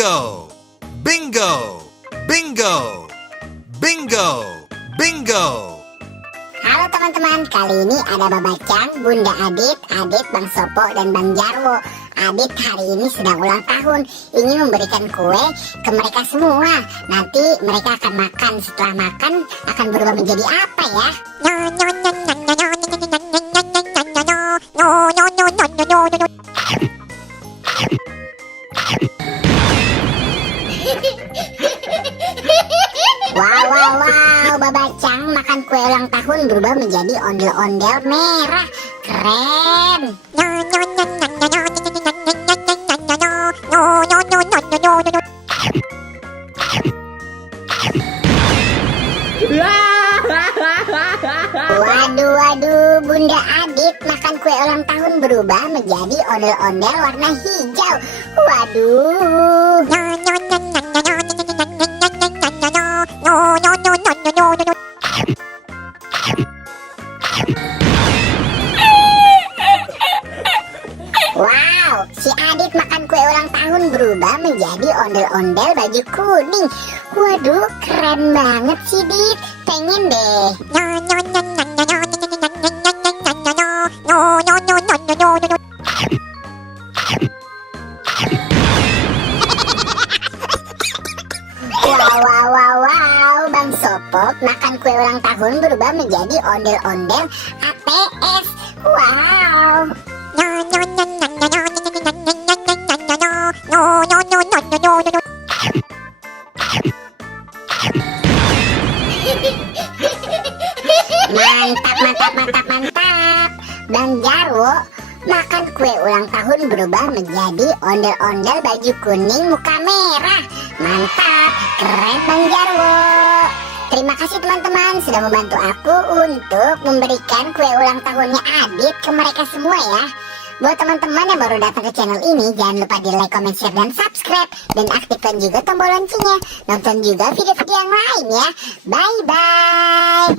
Bingo! Bingo! Bingo! Bingo! Bingo! Halo teman-teman, kali ini ada Babacang, Bunda Adit, Bang Sopo, dan Bang Jarwo. Adit hari ini sedang ulang tahun, ingin memberikan kue ke mereka semua. Nanti mereka akan makan, setelah makan akan berubah menjadi apa ya? Wow, Babacang makan kue ulang tahun berubah menjadi ondel-ondel merah. Keren. Waduh, Bunda Adit makan kue ulang tahun berubah menjadi ondel-ondel warna hijau. Waduh. Wow, si Adit makan kue ulang tahun berubah menjadi ondel-ondel baju kuning. Waduh, keren banget sih, Dit. Pengen deh. Wow, Bang Sopop makan kue ulang tahun berubah menjadi ondel-ondel ATS. Wow. Mantap. Bang Jarwo makan kue ulang tahun berubah menjadi ondel-ondel baju kuning muka merah. Mantap, keren Bang Jarwo. Terima kasih teman-teman sudah membantu aku untuk memberikan kue ulang tahunnya Adit ke mereka semua ya. Buat teman-teman yang baru datang ke channel ini, jangan lupa di like, comment, share, dan subscribe. Dan aktifkan juga tombol loncengnya. Nonton juga video-video yang lain ya. Bye-bye.